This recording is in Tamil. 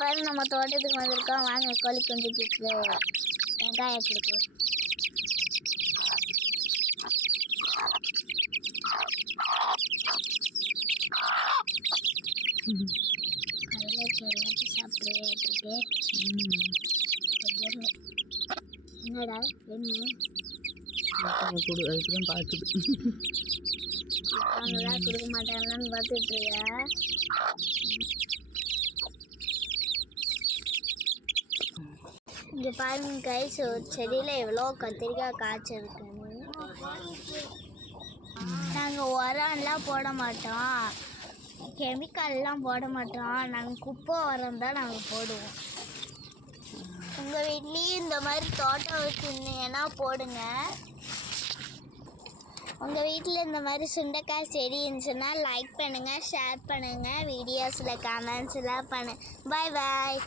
பாரு நம்ம தோட்டத்துக்கு வந்திருக்கோம். வாங்க கோழி குஞ்சுக்கு வெங்காயம் கொடுக்கும். அதில் எல்லாத்தையும் சாப்பிடுவே இருக்கு. என்னடா என்ன கொடு, அதுக்கு தான் பார்க்குது. அவங்களாம் கொடுக்க மாட்டாங்களான்னு பார்த்துட்டு இருக்க. இங்கே பாருங்க கைஸ், ஒரு செடியில் எவ்வளோ கத்திரிக்காய் காய்ச்சிருக்குன்னு. நாங்கள் உரம்லாம் போட மாட்டோம், கெமிக்கல்லாம் போட மாட்டோம். நாங்கள் குப்பை உரம் தான் நாங்கள் போடுவோம். உங்கள் வீட்லேயும் இந்த மாதிரி தோட்டம் வச்சுருந்தீங்கன்னா போடுங்க. உங்கள் வீட்டில் இந்த மாதிரி சுண்டைக்காய் செடி இருந்துச்சுன்னா லைக் பண்ணுங்கள், ஷேர் பண்ணுங்கள், வீடியோஸில் கமெண்ட்ஸ்லாம் பண்ணு. பாய் பாய்.